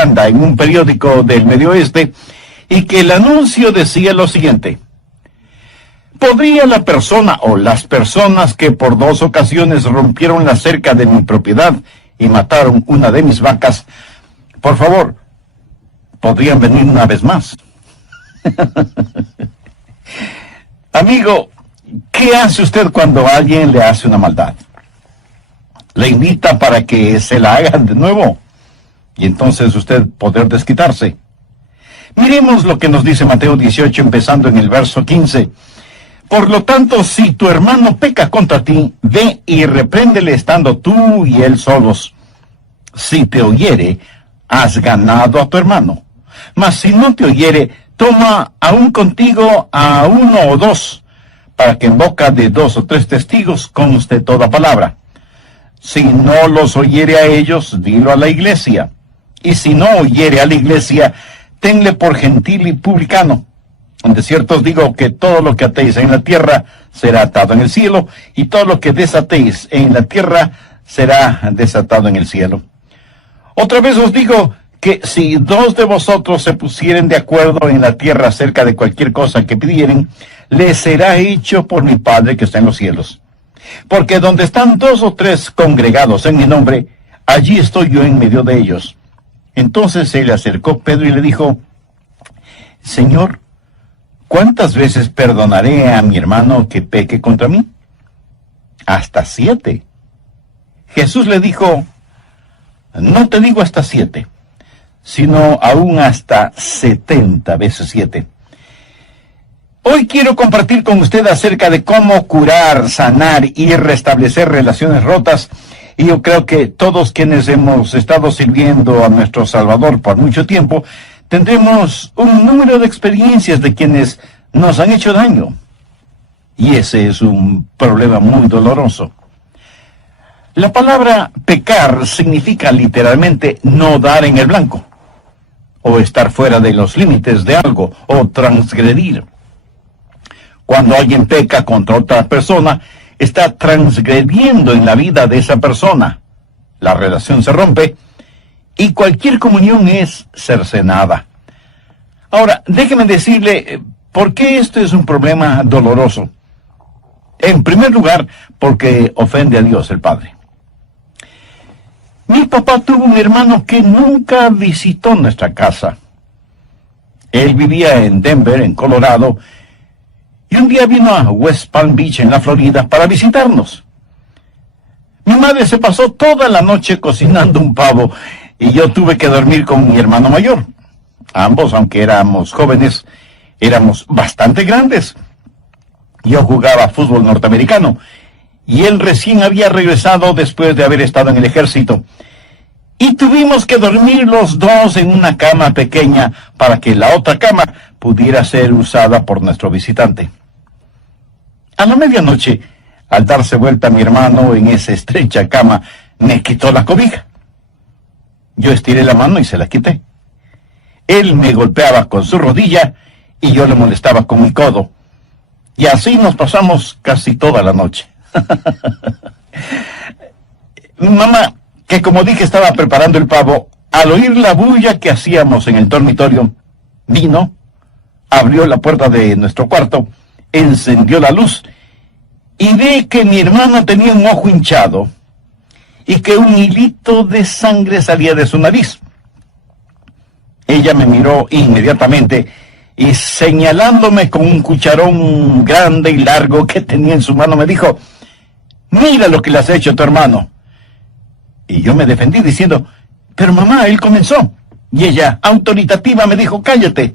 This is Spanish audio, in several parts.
propaganda en un periódico del Medio Oeste y que el anuncio decía lo siguiente: ¿podría la persona o las personas que por 2 ocasiones rompieron la cerca de mi propiedad y mataron una de mis vacas, por favor, podrían venir una vez más? Amigo, ¿qué hace usted cuando alguien le hace una maldad? Le invita para que se la hagan de nuevo y entonces usted poder desquitarse. Miremos lo que nos dice Mateo 18, empezando en el verso 15. Por lo tanto, si tu hermano peca contra ti, ve y repréndele estando tú y él solos. Si te oyere, has ganado a tu hermano. Mas si no te oyere, toma aún contigo a 1 o 2, para que en boca de 2 o 3 testigos conste toda palabra. Si no los oyere a ellos, dilo a la iglesia. Y si no oyere a la iglesia, tenle por gentil y publicano. De cierto os digo que todo lo que atéis en la tierra será atado en el cielo, y todo lo que desatéis en la tierra será desatado en el cielo. Otra vez os digo que si 2 de vosotros se pusieren de acuerdo en la tierra acerca de cualquier cosa que pidieren, les será hecho por mi Padre que está en los cielos. Porque donde están 2 o 3 congregados en mi nombre, allí estoy yo en medio de ellos. Entonces se le acercó Pedro y le dijo: Señor, ¿cuántas veces perdonaré a mi hermano que peque contra mí? Hasta 7. Jesús le dijo: no te digo hasta 7, sino aún hasta 70 veces 7. Hoy quiero compartir con usted acerca de cómo curar, sanar y restablecer relaciones rotas. Y yo creo que todos quienes hemos estado sirviendo a nuestro Salvador por mucho tiempo, tendremos un número de experiencias de quienes nos han hecho daño. Y ese es un problema muy doloroso. La palabra pecar significa literalmente no dar en el blanco, o estar fuera de los límites de algo, o transgredir. Cuando alguien peca contra otra persona, está transgrediendo en la vida de esa persona. La relación se rompe y cualquier comunión es cercenada. Ahora, déjeme decirle por qué esto es un problema doloroso. En primer lugar, porque ofende a Dios el Padre. Mi papá tuvo un hermano que nunca visitó nuestra casa. Él vivía en Denver, en Colorado, y un día vino a West Palm Beach, en la Florida, para visitarnos. Mi madre se pasó toda la noche cocinando un pavo, y yo tuve que dormir con mi hermano mayor. Ambos, aunque éramos jóvenes, éramos bastante grandes. Yo jugaba fútbol norteamericano, y él recién había regresado después de haber estado en el ejército. Y tuvimos que dormir los dos en una cama pequeña para que la otra cama pudiera ser usada por nuestro visitante. A la medianoche, al darse vuelta mi hermano en esa estrecha cama, me quitó la cobija. Yo estiré la mano y se la quité. Él me golpeaba con su rodilla y yo le molestaba con mi codo. Y así nos pasamos casi toda la noche. Mi mamá, que como dije estaba preparando el pavo, al oír la bulla que hacíamos en el dormitorio, vino, abrió la puerta de nuestro cuarto, encendió la luz y ve que mi hermana tenía un ojo hinchado y que un hilito de sangre salía de su nariz. Ella me miró inmediatamente y señalándome con un cucharón grande y largo que tenía en su mano me dijo: mira lo que le has hecho a tu hermano. Y yo me defendí diciendo: pero mamá, él comenzó. Y ella, autoritativa, me dijo: cállate.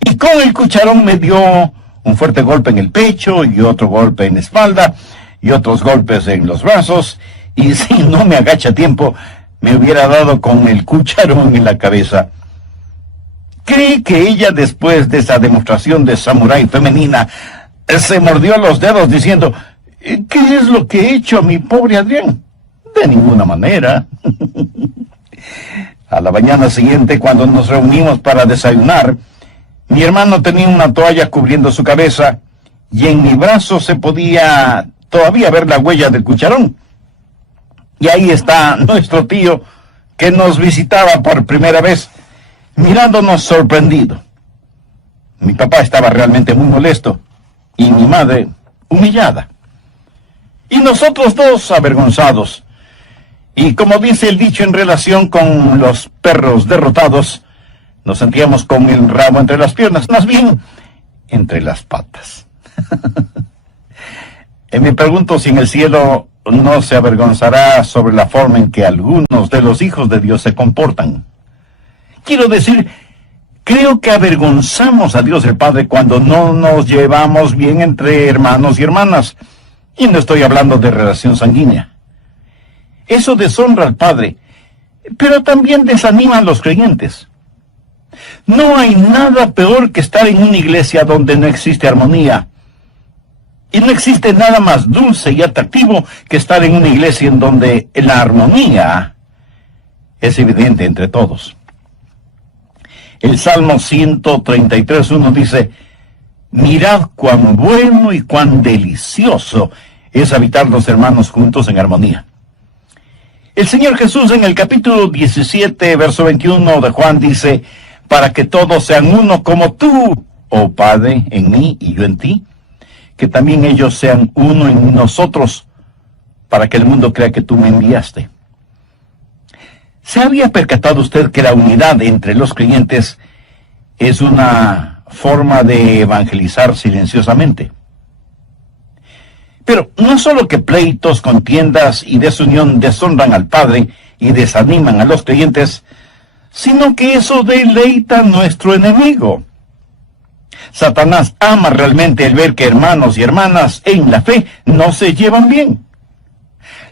Y con el cucharón me dio un fuerte golpe en el pecho, y otro golpe en la espalda, y otros golpes en los brazos, y si no me agacha a tiempo, me hubiera dado con el cucharón en la cabeza. ¿Cree que ella, después de esa demostración de samurái femenina, se mordió los dedos diciendo: ¿qué es lo que he hecho a mi pobre Adrián? De ninguna manera. A la mañana siguiente, cuando nos reunimos para desayunar, mi hermano tenía una toalla cubriendo su cabeza y en mi brazo se podía todavía ver la huella del cucharón. Y ahí está nuestro tío que nos visitaba por primera vez mirándonos sorprendido. Mi papá estaba realmente muy molesto y mi madre humillada. Y nosotros dos avergonzados. Y como dice el dicho en relación con los perros derrotados, nos sentíamos con el rabo entre las piernas, más bien entre las patas. Y me pregunto si en el cielo no se avergonzará sobre la forma en que algunos de los hijos de Dios se comportan. Quiero decir, creo que avergonzamos a Dios el Padre cuando no nos llevamos bien entre hermanos y hermanas. Y no estoy hablando de relación sanguínea. Eso deshonra al Padre, pero también desanima a los creyentes. No hay nada peor que estar en una iglesia donde no existe armonía. Y no existe nada más dulce y atractivo que estar en una iglesia en donde la armonía es evidente entre todos. El Salmo 133:1 dice: mirad cuán bueno y cuán delicioso es habitar los hermanos juntos en armonía. El Señor Jesús en el capítulo 17, verso 21 de Juan dice: para que todos sean uno como tú, oh Padre, en mí y yo en ti, que también ellos sean uno en nosotros, para que el mundo crea que tú me enviaste. ¿Se había percatado usted que la unidad entre los creyentes es una forma de evangelizar silenciosamente? Pero no solo que pleitos, contiendas y desunión deshonran al Padre y desaniman a los creyentes, sino que eso deleita a nuestro enemigo. Satanás ama realmente el ver que hermanos y hermanas en la fe no se llevan bien.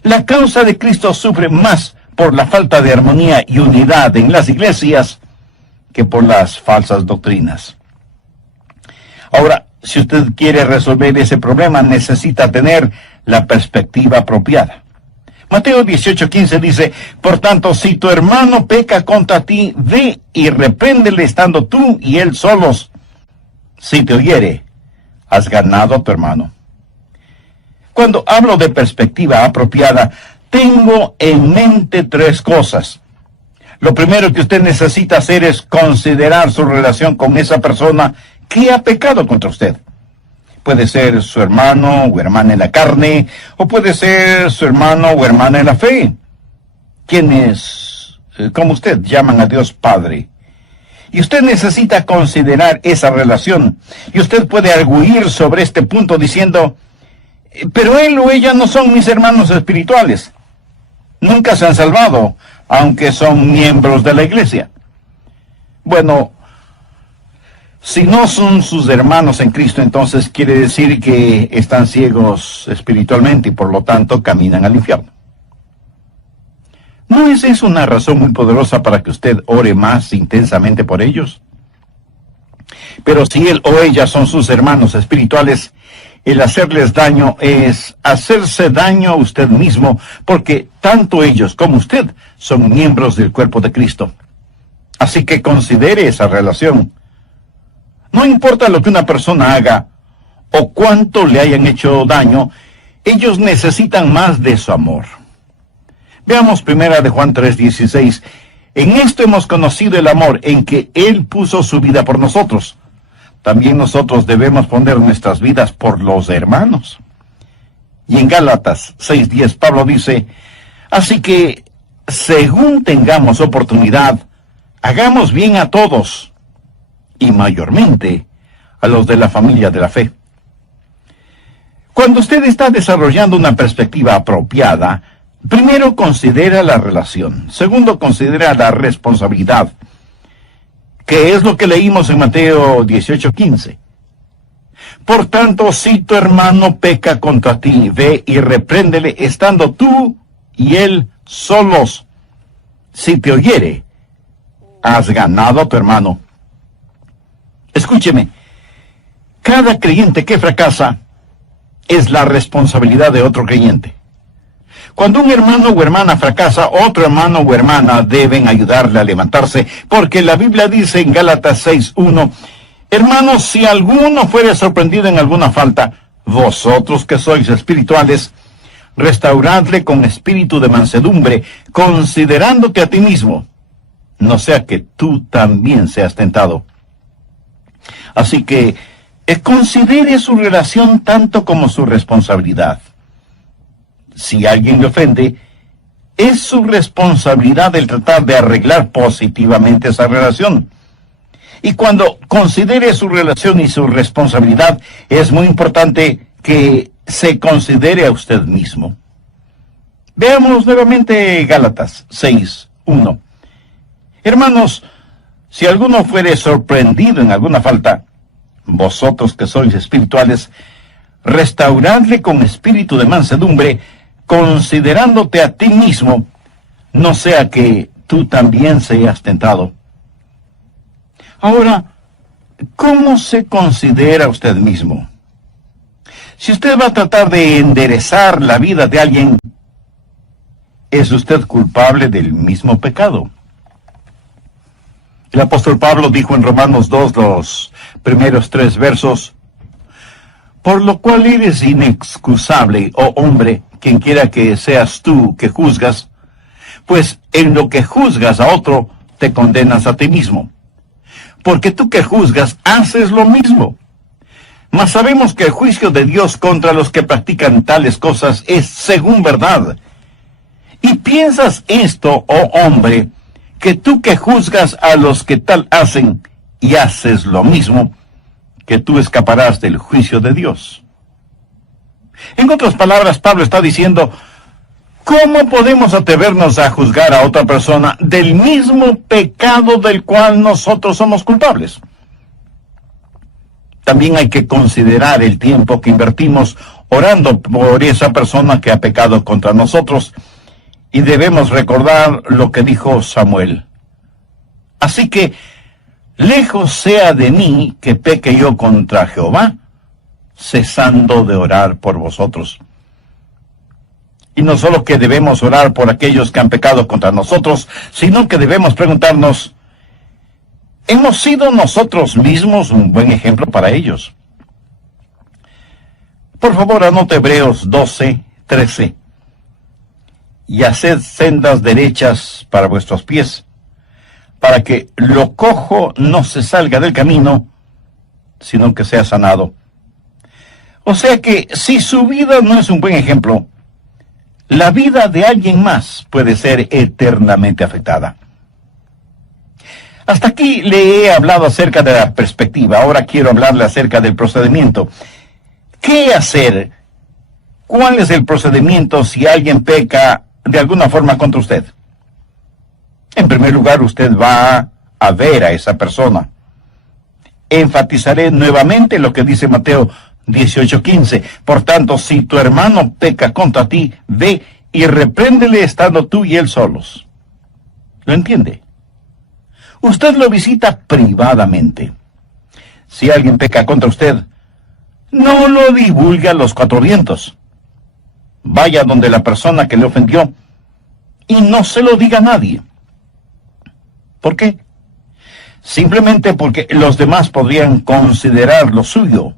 La causa de Cristo sufre más por la falta de armonía y unidad en las iglesias que por las falsas doctrinas. Ahora, si usted quiere resolver ese problema, necesita tener la perspectiva apropiada. Mateo 18:15 dice: por tanto, si tu hermano peca contra ti, ve y repréndele estando tú y él solos. Si te oyere, has ganado a tu hermano. Cuando hablo de perspectiva apropiada, tengo en mente tres cosas. Lo primero que usted necesita hacer es considerar su relación con esa persona que ha pecado contra usted. Puede ser su hermano o hermana en la carne, o puede ser su hermano o hermana en la fe, quienes, como usted, llaman a Dios Padre. Y usted necesita considerar esa relación. Y usted puede arguir sobre este punto diciendo: pero él o ella no son mis hermanos espirituales. Nunca se han salvado, aunque son miembros de la iglesia. Bueno, si no son sus hermanos en Cristo, entonces quiere decir que están ciegos espiritualmente y por lo tanto caminan al infierno. ¿No es eso una razón muy poderosa para que usted ore más intensamente por ellos? Pero si él o ella son sus hermanos espirituales, el hacerles daño es hacerse daño a usted mismo, porque tanto ellos como usted son miembros del cuerpo de Cristo. Así que considere esa relación. No importa lo que una persona haga o cuánto le hayan hecho daño, ellos necesitan más de su amor. Veamos primera de Juan 3:16. En esto hemos conocido el amor, en que Él puso su vida por nosotros. También nosotros debemos poner nuestras vidas por los hermanos. Y en Gálatas 6:10 Pablo dice: así que, según tengamos oportunidad, hagamos bien a todos, y mayormente a los de la familia de la fe. Cuando usted está desarrollando una perspectiva apropiada, primero considera la relación, segundo considera la responsabilidad, que es lo que leímos en Mateo 18:15. Por tanto, si tu hermano peca contra ti, ve y repréndele estando tú y él solos. Si te oyere, has ganado a tu hermano. Escúcheme, cada creyente que fracasa es la responsabilidad de otro creyente. Cuando un hermano o hermana fracasa, otro hermano o hermana deben ayudarle a levantarse, porque la Biblia dice en Gálatas 6:1, hermanos, si alguno fuere sorprendido en alguna falta, vosotros que sois espirituales, restauradle con espíritu de mansedumbre, considerándote a ti mismo, no sea que tú también seas tentado. Así que considere su relación tanto como su responsabilidad. Si alguien le ofende, es su responsabilidad el tratar de arreglar positivamente esa relación. Y cuando considere su relación y su responsabilidad, es muy importante que se considere a usted mismo. Veamos nuevamente Gálatas 6:1. Hermanos, si alguno fuere sorprendido en alguna falta, vosotros que sois espirituales, restauradle con espíritu de mansedumbre, considerándote a ti mismo, no sea que tú también seas tentado. Ahora, ¿cómo se considera usted mismo? Si usted va a tratar de enderezar la vida de alguien, ¿es usted culpable del mismo pecado? El apóstol Pablo dijo en Romanos 2, los primeros 3 versos, por lo cual eres inexcusable, oh hombre, quien quiera que seas tú que juzgas, pues en lo que juzgas a otro, te condenas a ti mismo. Porque tú que juzgas, haces lo mismo. Mas sabemos que el juicio de Dios contra los que practican tales cosas es según verdad. Y piensas esto, oh hombre, que tú que juzgas a los que tal hacen y haces lo mismo, que tú escaparás del juicio de Dios. En otras palabras, Pablo está diciendo, ¿cómo podemos atrevernos a juzgar a otra persona del mismo pecado del cual nosotros somos culpables? También hay que considerar el tiempo que invertimos orando por esa persona que ha pecado contra nosotros, y debemos recordar lo que dijo Samuel. Así que, lejos sea de mí que peque yo contra Jehová, cesando de orar por vosotros. Y no solo que debemos orar por aquellos que han pecado contra nosotros, sino que debemos preguntarnos, ¿hemos sido nosotros mismos un buen ejemplo para ellos? Por favor, anote Hebreos 12:13. Y haced sendas derechas para vuestros pies, para que lo cojo no se salga del camino, sino que sea sanado. O sea que si su vida no es un buen ejemplo, la vida de alguien más puede ser eternamente afectada. Hasta aquí le he hablado acerca de la perspectiva. Ahora quiero hablarle acerca del procedimiento. ¿Qué hacer? ¿Cuál es el procedimiento si alguien peca de alguna forma contra usted? En primer lugar, usted va a ver a esa persona. Enfatizaré nuevamente lo que dice Mateo 18:15. Por tanto, si tu hermano peca contra ti, ve y repréndele estando tú y él solos. ¿Lo entiende? Usted lo visita privadamente. Si alguien peca contra usted, no lo divulgue a los 4 vientos. Vaya donde la persona que le ofendió y no se lo diga a nadie. ¿Por qué? Simplemente porque los demás podrían considerar lo suyo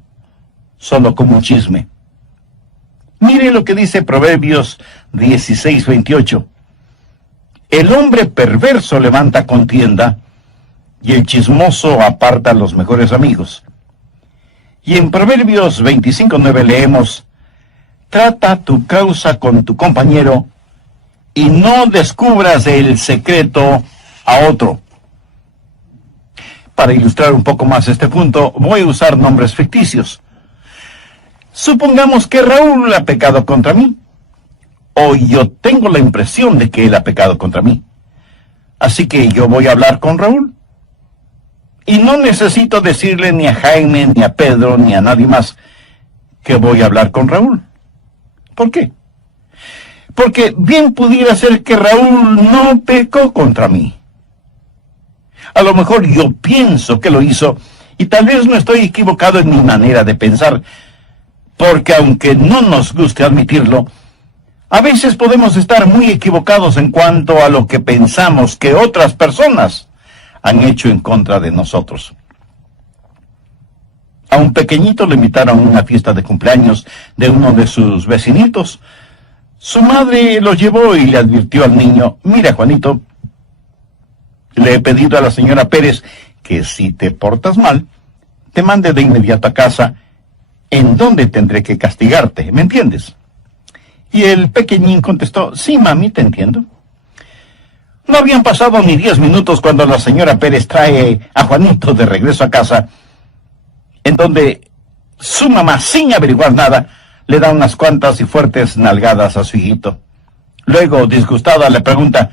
solo como un chisme. Mire lo que dice Proverbios 16:28. El hombre perverso levanta contienda y el chismoso aparta a los mejores amigos. Y en Proverbios 25:9 leemos, trata tu causa con tu compañero y no descubras el secreto a otro. Para ilustrar un poco más este punto, voy a usar nombres ficticios. Supongamos que Raúl ha pecado contra mí, o yo tengo la impresión de que él ha pecado contra mí. Así que yo voy a hablar con Raúl. Y no necesito decirle ni a Jaime, ni a Pedro, ni a nadie más que voy a hablar con Raúl. ¿Por qué? Porque bien pudiera ser que Raúl no pecó contra mí. A lo mejor yo pienso que lo hizo, y tal vez no estoy equivocado en mi manera de pensar, porque aunque no nos guste admitirlo, a veces podemos estar muy equivocados en cuanto a lo que pensamos que otras personas han hecho en contra de nosotros. A un pequeñito le invitaron a una fiesta de cumpleaños de uno de sus vecinitos. Su madre lo llevó y le advirtió al niño, mira Juanito, Le he pedido a la señora Pérez que si te portas mal, te mande de inmediato a casa, en donde tendré que castigarte, ¿me entiendes? Y el pequeñín contestó, sí, mami, te entiendo. No habían pasado ni 10 minutos cuando la señora Pérez trae a Juanito de regreso a casa, en donde su mamá, sin averiguar nada, le da unas cuantas y fuertes nalgadas a su hijito. Luego, disgustada, le pregunta,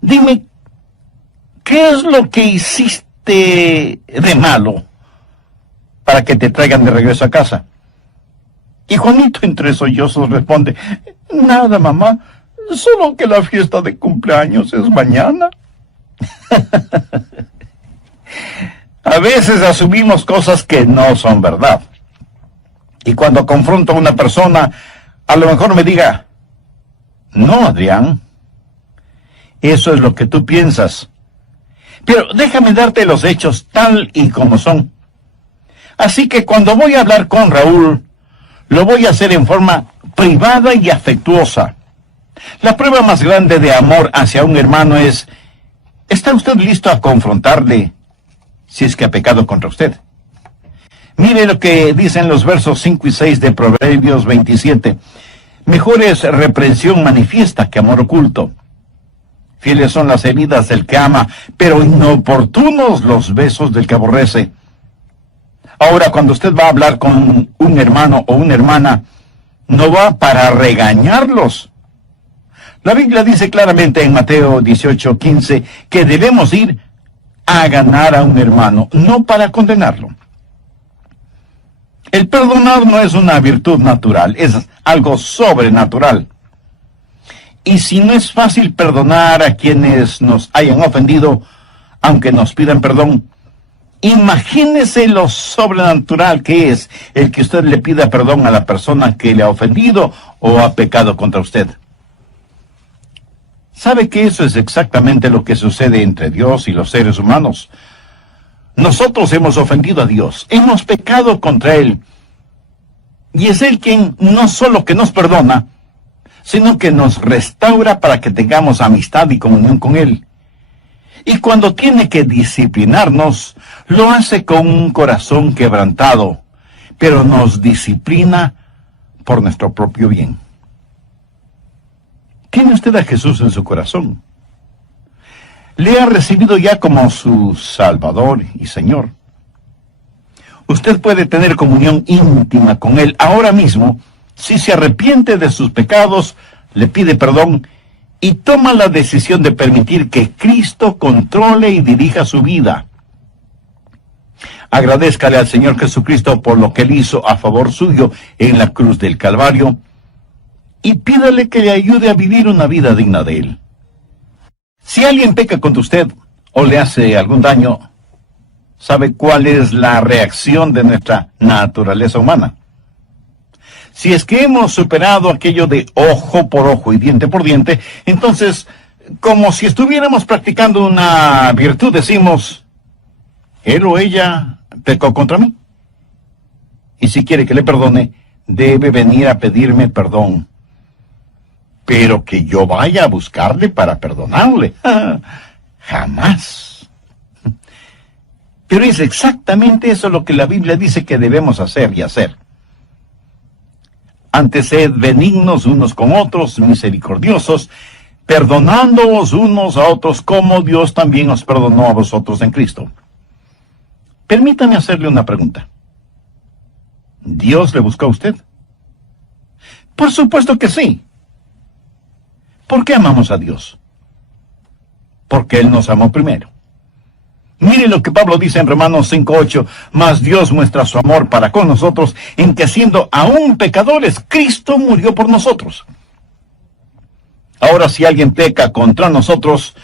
dime, ¿qué es lo que hiciste de malo para que te traigan de regreso a casa? Y Juanito, entre sollozos, responde, nada, mamá, solo que la fiesta de cumpleaños es mañana. A veces asumimos cosas que no son verdad. Y cuando confronto a una persona, a lo mejor me diga, no, Adrián, eso es lo que tú piensas. Pero déjame darte los hechos tal y como son. Así que cuando voy a hablar con Raúl, lo voy a hacer en forma privada y afectuosa. La prueba más grande de amor hacia un hermano es, ¿está usted listo a confrontarle si es que ha pecado contra usted? Mire lo que dicen los versos 5 y 6 de Proverbios 27. Mejor es reprensión manifiesta que amor oculto. Fieles son las heridas del que ama, pero inoportunos los besos del que aborrece. Ahora, cuando usted va a hablar con un hermano o una hermana, no va para regañarlos. La Biblia dice claramente en Mateo 18:15 que debemos ir a ganar a un hermano, no para condenarlo. El perdonar no es una virtud natural, es algo sobrenatural. Y si no es fácil perdonar a quienes nos hayan ofendido, aunque nos pidan perdón, imagínese lo sobrenatural que es el que usted le pida perdón a la persona que le ha ofendido o ha pecado contra usted. ¿Sabe que eso es exactamente lo que sucede entre Dios y los seres humanos? Nosotros hemos ofendido a Dios, hemos pecado contra Él, y es Él quien no solo que nos perdona, sino que nos restaura para que tengamos amistad y comunión con Él. Y cuando tiene que disciplinarnos, lo hace con un corazón quebrantado, pero nos disciplina por nuestro propio bien. ¿Tiene usted a Jesús en su corazón? ¿Le ha recibido ya como su Salvador y Señor? Usted puede tener comunión íntima con Él ahora mismo si se arrepiente de sus pecados, le pide perdón y toma la decisión de permitir que Cristo controle y dirija su vida. Agradézcale al Señor Jesucristo por lo que Él hizo a favor suyo en la cruz del Calvario y pídale que le ayude a vivir una vida digna de Él. Si alguien peca contra usted o le hace algún daño, ¿sabe cuál es la reacción de nuestra naturaleza humana? Si es que hemos superado aquello de ojo por ojo y diente por diente, entonces, como si estuviéramos practicando una virtud, decimos, él o ella pecó contra mí. Y si quiere que le perdone, debe venir a pedirme perdón. Pero que yo vaya a buscarle para perdonarle, jamás. Pero es exactamente eso lo que la Biblia dice que debemos hacer y hacer. Antes sed benignos unos con otros, misericordiosos, perdonándoos unos a otros como Dios también os perdonó a vosotros en Cristo. Permítame hacerle una pregunta. ¿Dios le buscó a usted? Por supuesto que sí. ¿Por qué amamos a Dios? Porque Él nos amó primero. Mire lo que Pablo dice en Romanos 5:8, mas Dios muestra su amor para con nosotros, en que siendo aún pecadores, Cristo murió por nosotros. Ahora, si alguien peca contra nosotros,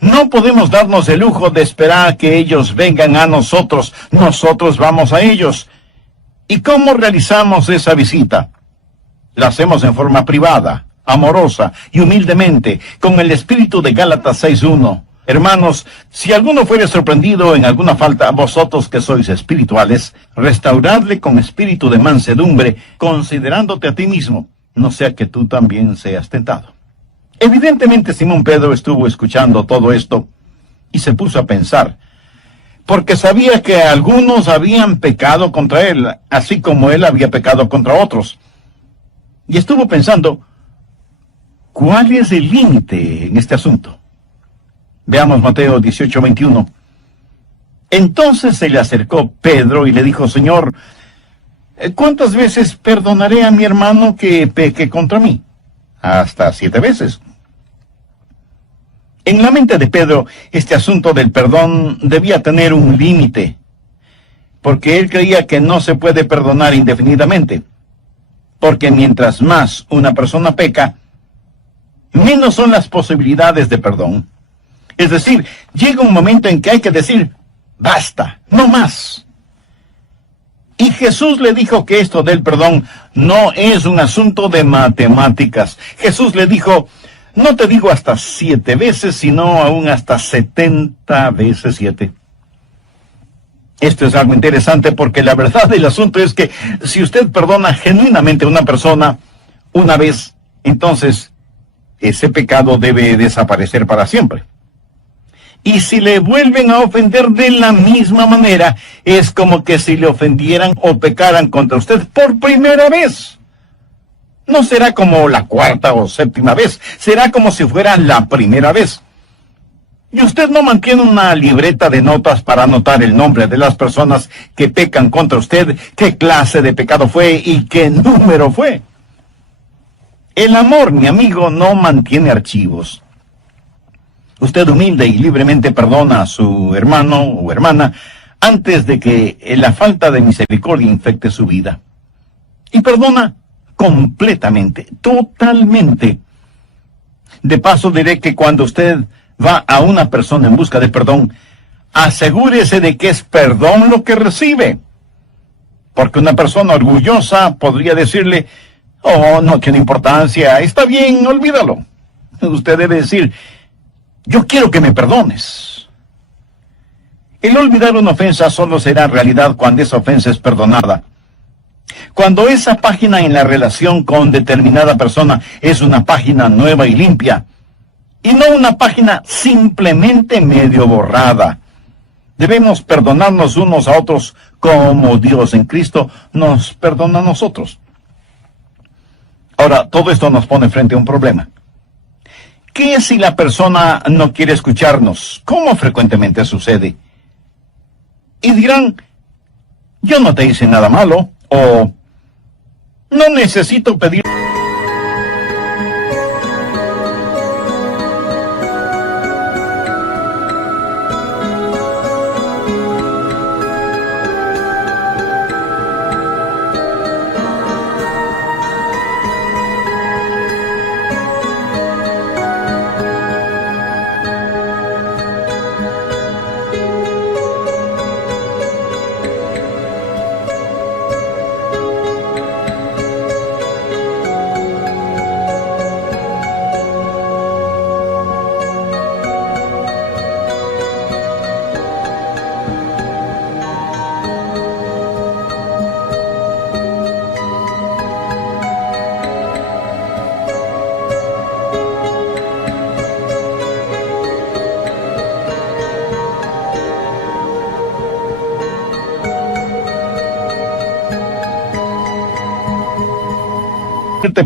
no podemos darnos el lujo de esperar a que ellos vengan a nosotros. Nosotros vamos a ellos. ¿Y cómo realizamos esa visita? La hacemos en forma privada, amorosa y humildemente, con el espíritu de Gálatas 6:1. Hermanos, si alguno fuere sorprendido en alguna falta, vosotros que sois espirituales, restauradle con espíritu de mansedumbre, considerándote a ti mismo, no sea que tú también seas tentado. Evidentemente Simón Pedro estuvo escuchando todo esto, Y se puso a pensar, porque sabía que algunos habían pecado contra él, así como él había pecado contra otros. Y estuvo pensando, ¿cuál es el límite en este asunto? Veamos Mateo 18:21. Entonces se le acercó Pedro y le dijo, Señor, ¿cuántas veces perdonaré a mi hermano que peque contra mí? Hasta 7 veces. En la mente de Pedro, este asunto del perdón debía tener un límite, porque él creía que no se puede perdonar indefinidamente, porque mientras más una persona peca, menos son las posibilidades de perdón. Es decir, llega un momento en que hay que decir, basta, no más. Y Jesús le dijo que esto del perdón no es un asunto de matemáticas. Jesús le dijo, no te digo hasta 7 veces, sino aún hasta 70 veces 7. Esto es algo interesante porque la verdad del asunto es que si usted perdona genuinamente a una persona una vez, entonces ese pecado debe desaparecer para siempre. Y si le vuelven a ofender de la misma manera, es como que si le ofendieran o pecaran contra usted por primera vez. No será como la 4ª o 7ª vez, será como si fuera la primera vez. Y usted no mantiene una libreta de notas para anotar el nombre de las personas que pecan contra usted, qué clase de pecado fue y qué número fue. El amor, mi amigo, no mantiene archivos. Usted humilde y libremente perdona a su hermano o hermana antes de que la falta de misericordia infecte su vida. Y perdona completamente, totalmente. De paso diré que cuando usted va a una persona en busca de perdón, asegúrese de que es perdón lo que recibe. Porque una persona orgullosa podría decirle, oh, no tiene importancia, está bien, olvídalo. Usted debe decir, yo quiero que me perdones. El olvidar una ofensa solo será realidad cuando esa ofensa es perdonada. Cuando esa página en la relación con determinada persona es una página nueva y limpia, y no una página simplemente medio borrada. Debemos perdonarnos unos a otros como Dios en Cristo nos perdona a nosotros. Ahora, todo esto nos pone frente a un problema. ¿Qué si la persona no quiere escucharnos? ¿Cómo frecuentemente sucede? Y dirán, yo no te hice nada malo, o no necesito pedir.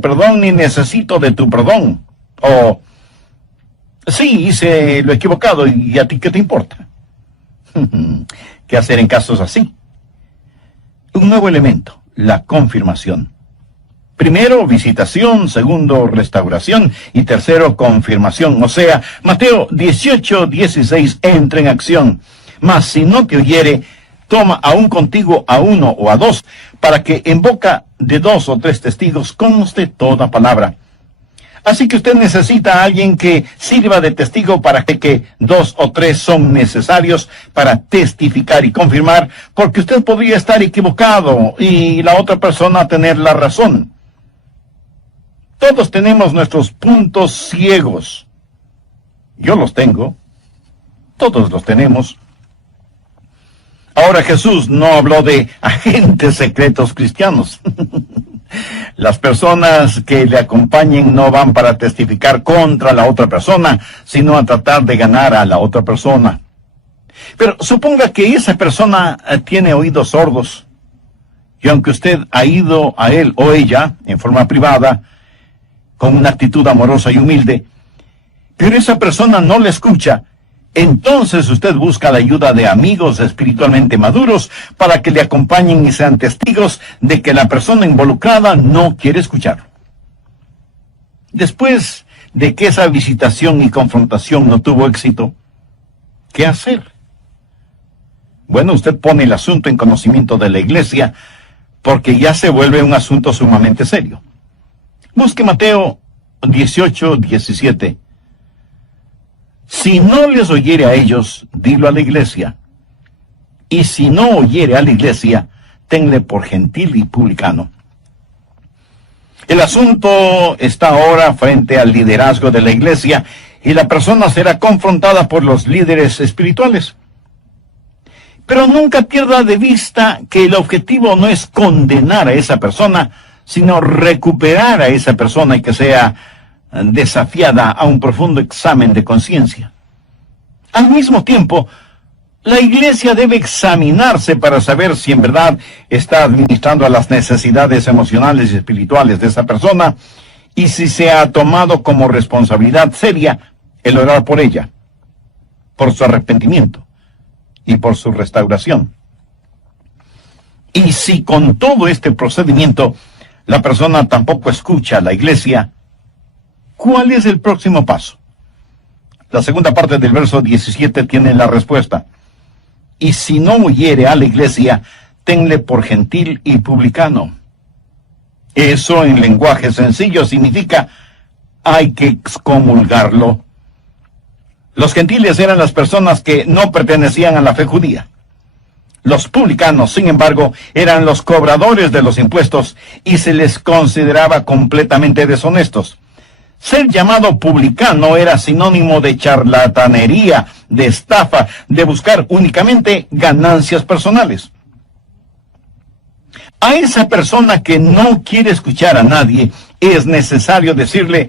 Perdón ni necesito de tu perdón. O, sí, hice lo equivocado y a ti qué te importa. ¿Qué hacer en casos así? Un nuevo elemento, la confirmación. Primero, visitación, segundo, restauración y tercero, confirmación. O sea, Mateo 18:16 entra en acción. Mas si no te oyere, toma aún contigo a 1 o a 2, para que en boca de 2 o 3 testigos conste toda palabra. Así que usted necesita a alguien que sirva de testigo para que 2 o 3 son necesarios para testificar y confirmar, porque usted podría estar equivocado y la otra persona tener la razón. Todos tenemos nuestros puntos ciegos. Yo los tengo. Todos los tenemos. Ahora Jesús no habló de agentes secretos cristianos. Las personas que le acompañen no van para testificar contra la otra persona, sino a tratar de ganar a la otra persona. Pero suponga que esa persona tiene oídos sordos, y aunque usted ha ido a él o ella en forma privada, con una actitud amorosa y humilde, pero esa persona no le escucha, entonces usted busca la ayuda de amigos espiritualmente maduros para que le acompañen y sean testigos de que la persona involucrada no quiere escuchar. Después de que esa visitación y confrontación no tuvo éxito, ¿qué hacer? Bueno, usted pone el asunto en conocimiento de la iglesia, porque ya se vuelve un asunto sumamente serio. Busque Mateo 18:17. Si no les oyere a ellos, dilo a la iglesia. Y si no oyere a la iglesia, tenle por gentil y publicano. El asunto está ahora frente al liderazgo de la iglesia, y la persona será confrontada por los líderes espirituales. Pero nunca pierda de vista que el objetivo no es condenar a esa persona, sino recuperar a esa persona y que sea desafiada a un profundo examen de conciencia. Al mismo tiempo, la iglesia debe examinarse para saber si en verdad está administrando a las necesidades emocionales y espirituales de esa persona y si se ha tomado como responsabilidad seria el orar por ella, por su arrepentimiento y por su restauración. Y si con todo este procedimiento la persona tampoco escucha a la iglesia, ¿cuál es el próximo paso? La segunda parte del verso 17 tiene la respuesta. Y si no oyere a la iglesia, tenle por gentil y publicano. Eso en lenguaje sencillo significa hay que excomulgarlo. Los gentiles eran las personas que no pertenecían a la fe judía. Los publicanos, sin embargo, eran los cobradores de los impuestos y se les consideraba completamente deshonestos. Ser llamado publicano era sinónimo de charlatanería, de estafa, de buscar únicamente ganancias personales. A esa persona que no quiere escuchar a nadie, es necesario decirle: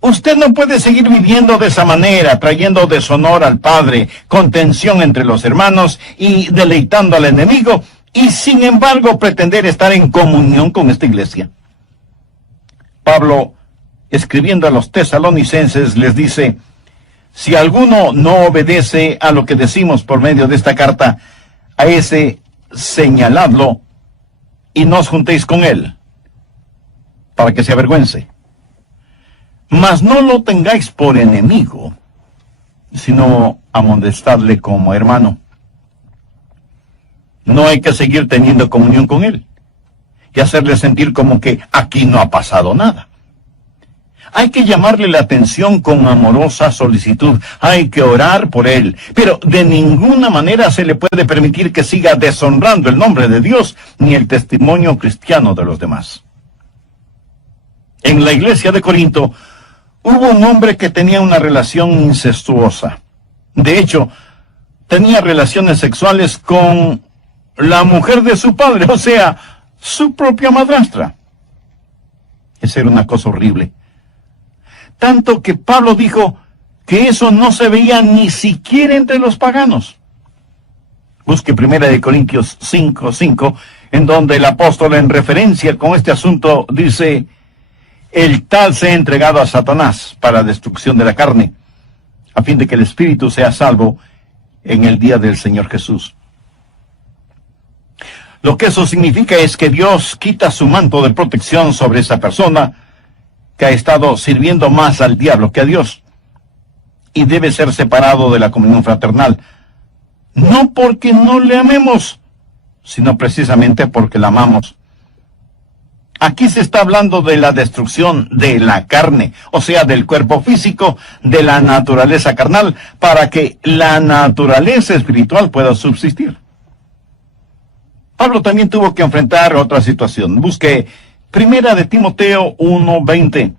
usted no puede seguir viviendo de esa manera, trayendo deshonor al Padre, contención entre los hermanos y deleitando al enemigo, y sin embargo pretender estar en comunión con esta iglesia. Pablo, escribiendo a los tesalonicenses, les dice: si alguno no obedece a lo que decimos por medio de esta carta, a ese señaladlo y no os juntéis con él, para que se avergüence. Mas no lo tengáis por enemigo, sino amonestadle como hermano. No hay que seguir teniendo comunión con él y hacerle sentir como que aquí no ha pasado nada. Hay que llamarle la atención con amorosa solicitud. Hay que orar por él, pero de ninguna manera se le puede permitir que siga deshonrando el nombre de Dios ni el testimonio cristiano de los demás. En la iglesia de Corinto hubo un hombre que tenía una relación incestuosa. De hecho, tenía relaciones sexuales con la mujer de su padre, o sea, su propia madrastra. Esa era una cosa horrible. Tanto que Pablo dijo que eso no se veía ni siquiera entre los paganos. Busque 1 Corintios 5:5, en donde el apóstol, en referencia con este asunto, dice: el tal se ha entregado a Satanás para destrucción de la carne, a fin de que el espíritu sea salvo en el día del Señor Jesús. Lo que eso significa es que Dios quita su manto de protección sobre esa persona que ha estado sirviendo más al diablo que a Dios, y debe ser separado de la comunión fraternal, no porque no le amemos, sino precisamente porque la amamos. Aquí se está hablando de la destrucción de la carne, o sea, del cuerpo físico, de la naturaleza carnal, para que la naturaleza espiritual pueda subsistir. Pablo también tuvo que enfrentar otra situación. Busque 1 Timoteo 1:20,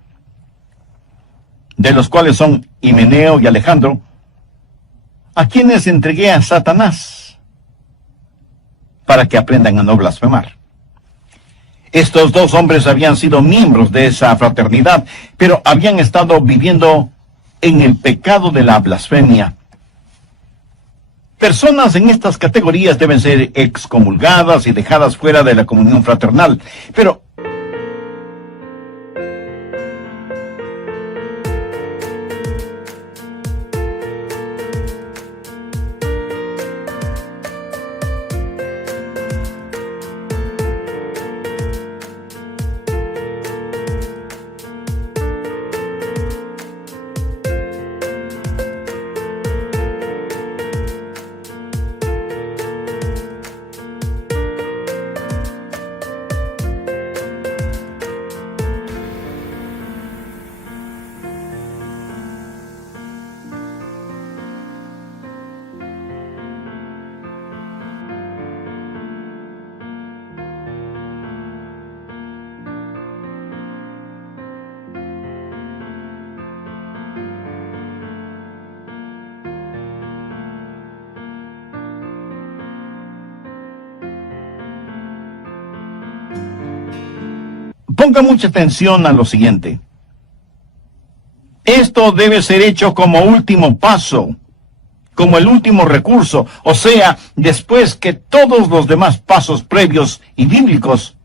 de los cuales son Himeneo y Alejandro, a quienes entregué a Satanás, para que aprendan a no blasfemar. Estos dos hombres habían sido miembros de esa fraternidad, pero habían estado viviendo en el pecado de la blasfemia. Personas en estas categorías deben ser excomulgadas y dejadas fuera de la comunión fraternal, pero ponga mucha atención a lo siguiente. Esto debe ser hecho como último paso, como el último recurso, o sea, después que todos los demás pasos previos y bíblicos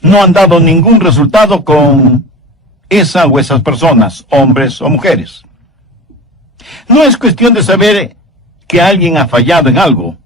no han dado ningún resultado con esa o esas personas, hombres o mujeres. No es cuestión de saber que alguien ha fallado en algo.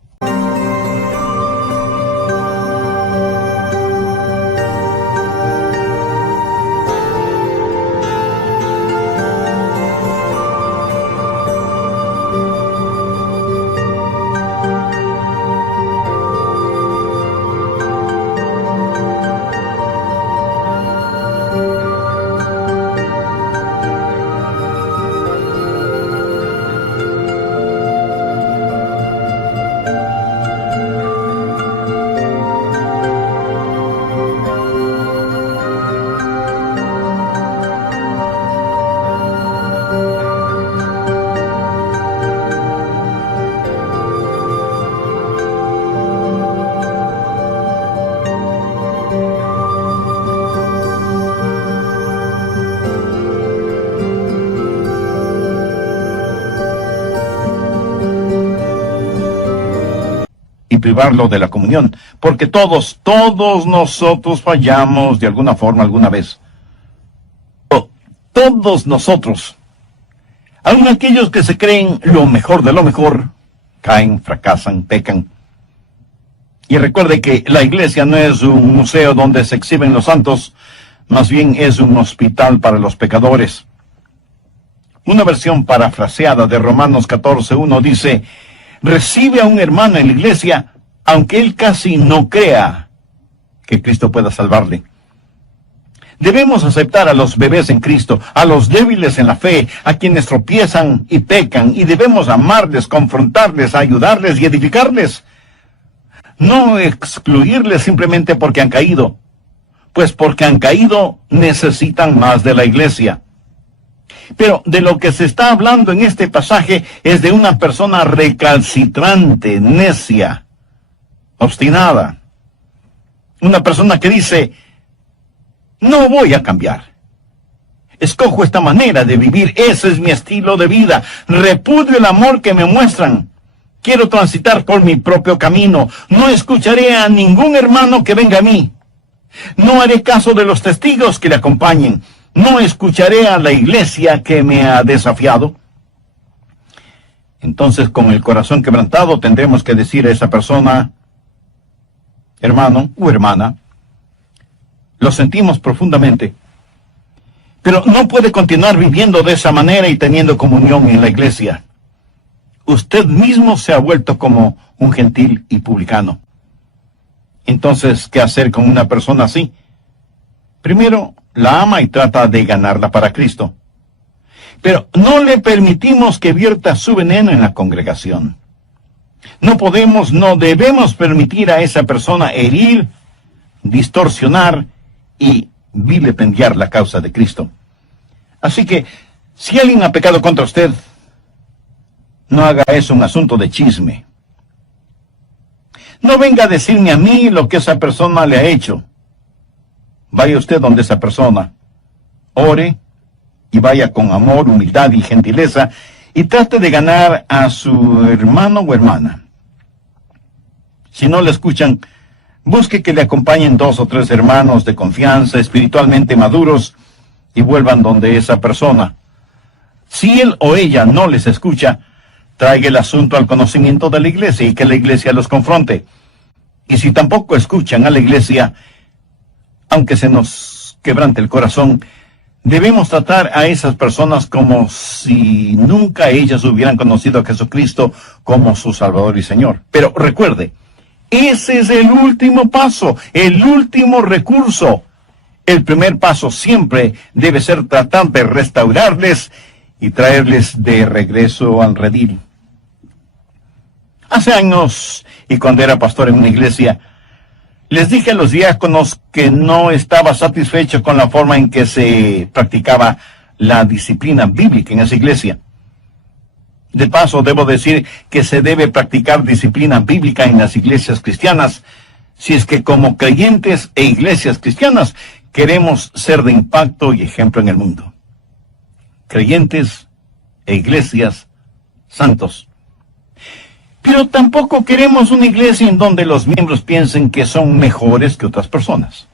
Privarlo de la comunión, porque todos nosotros fallamos de alguna forma alguna vez. Todos nosotros, aun aquellos que se creen lo mejor de lo mejor, caen, fracasan, pecan. Y recuerde que la iglesia no es un museo donde se exhiben los santos, más bien es un hospital para los pecadores. Una versión parafraseada de Romanos 14:1 dice: recibe a un hermano en la iglesia, aunque él casi no crea que Cristo pueda salvarle. Debemos aceptar a los bebés en Cristo, a los débiles en la fe, a quienes tropiezan y pecan, y debemos amarles, confrontarles, ayudarles y edificarles. No excluirles simplemente porque han caído, pues porque han caído necesitan más de la iglesia. Pero de lo que se está hablando en este pasaje es de una persona recalcitrante, necia, obstinada. Una persona que dice: no voy a cambiar. Escojo esta manera de vivir, ese es mi estilo de vida. Repudio el amor que me muestran. Quiero transitar por mi propio camino. No escucharé a ningún hermano que venga a mí. No haré caso de los testigos que le acompañen. No escucharé a la iglesia que me ha desafiado. Entonces, con el corazón quebrantado, tendremos que decir a esa persona: hermano o hermana, lo sentimos profundamente, pero no puede continuar viviendo de esa manera y teniendo comunión en la iglesia. Usted mismo se ha vuelto como un gentil y publicano. Entonces, ¿qué hacer con una persona así? Primero, la ama y trata de ganarla para Cristo. Pero no le permitimos que vierta su veneno en la congregación. No podemos, no debemos permitir a esa persona herir, distorsionar y vilipendiar la causa de Cristo. Así que, si alguien ha pecado contra usted, no haga eso un asunto de chisme. No venga a decirme a mí lo que esa persona le ha hecho. vaya usted donde esa persona, ore y vaya con amor, humildad y gentileza y trate de ganar a su hermano o hermana. Si no le escuchan, busque que le acompañen 2 o 3 hermanos de confianza, espiritualmente maduros, y vuelvan donde esa persona. Si él o ella no les escucha, traiga el asunto al conocimiento de la iglesia y que la iglesia los confronte. Y si tampoco escuchan a la iglesia, aunque se nos quebrante el corazón, debemos tratar a esas personas como si nunca ellas hubieran conocido a Jesucristo como su Salvador y Señor. Pero recuerde, ese es el último paso, el último recurso. El primer paso siempre debe ser tratar de restaurarles y traerles de regreso al redil. Hace años, y cuando era pastor en una iglesia, les dije a los diáconos que no estaba satisfecho con la forma en que se practicaba la disciplina bíblica en esa iglesia. De paso, debo decir que se debe practicar disciplina bíblica en las iglesias cristianas, si es que como creyentes e iglesias cristianas queremos ser de impacto y ejemplo en el mundo. Creyentes e iglesias santos. Pero tampoco queremos una iglesia en donde los miembros piensen que son mejores que otras personas.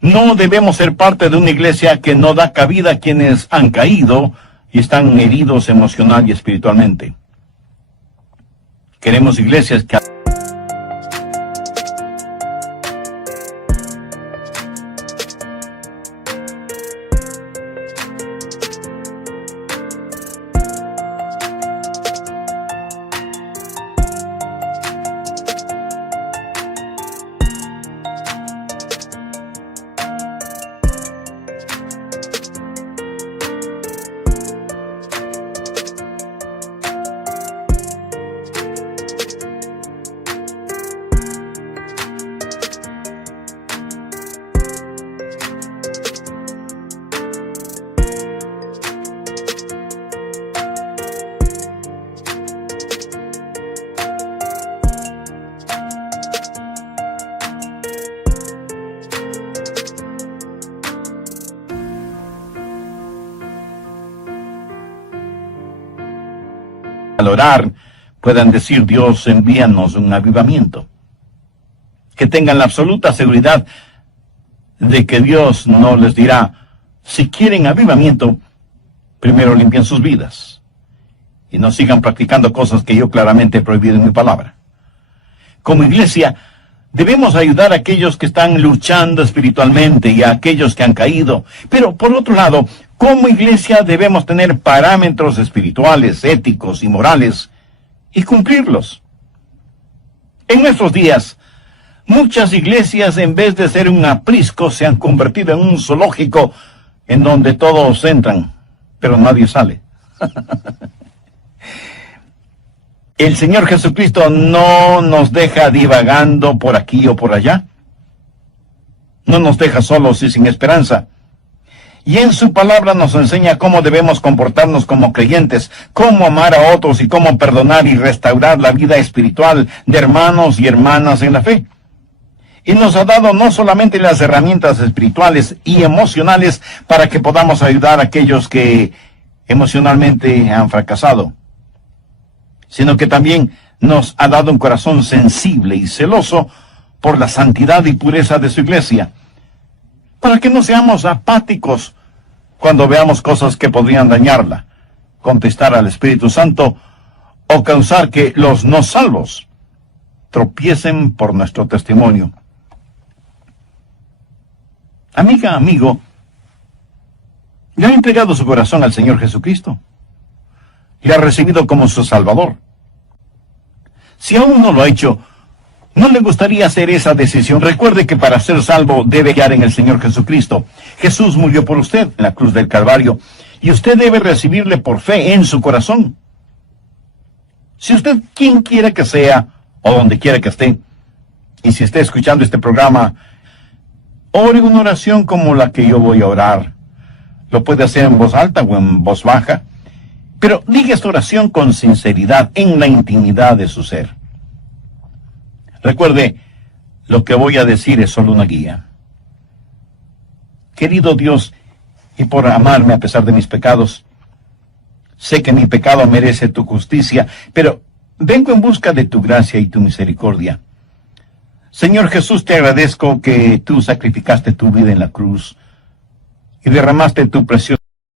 No debemos ser parte de una iglesia que no da cabida a quienes han caído y están heridos emocional y espiritualmente. Queremos iglesias que al orar puedan decir: Dios, envíanos un avivamiento. Que tengan la absoluta seguridad de que Dios no les dirá: si quieren avivamiento, primero limpien sus vidas y no sigan practicando cosas que yo claramente he prohibido en mi palabra. Como iglesia, debemos ayudar a aquellos que están luchando espiritualmente y a aquellos que han caído. Pero por otro lado, como iglesia debemos tener parámetros espirituales, éticos y morales y cumplirlos. En nuestros días, muchas iglesias, en vez de ser un aprisco, se han convertido en un zoológico en donde todos entran, pero nadie sale. El Señor Jesucristo no nos deja divagando por aquí o por allá. No nos deja solos y sin esperanza. Y en su palabra nos enseña cómo debemos comportarnos como creyentes, cómo amar a otros y cómo perdonar y restaurar la vida espiritual de hermanos y hermanas en la fe. Y nos ha dado no solamente las herramientas espirituales y emocionales para que podamos ayudar a aquellos que emocionalmente han fracasado, sino que también nos ha dado un corazón sensible y celoso por la santidad y pureza de su iglesia, para que no seamos apáticos cuando veamos cosas que podrían dañarla, contestar al Espíritu Santo o causar que los no salvos tropiecen por nuestro testimonio. Amiga, amigo, ¿le ha entregado su corazón al Señor Jesucristo? ¿Le ha recibido como su Salvador? Si aún no lo ha hecho, ¿no le gustaría hacer esa decisión? Recuerde que para ser salvo debe hallar en el Señor Jesucristo. Jesús murió por usted en la cruz del Calvario y usted debe recibirle por fe en su corazón. Si usted, quien quiera que sea o donde quiera que esté, y si esté escuchando este programa, ore una oración como la que yo voy a orar. Lo puede hacer en voz alta o en voz baja, pero diga esta oración con sinceridad en la intimidad de su ser. Recuerde, lo que voy a decir es solo una guía. Querido Dios, y por amarme a pesar de mis pecados, sé que mi pecado merece tu justicia, pero vengo en busca de tu gracia y tu misericordia. Señor Jesús, te agradezco que tú sacrificaste tu vida en la cruz y derramaste tu precioso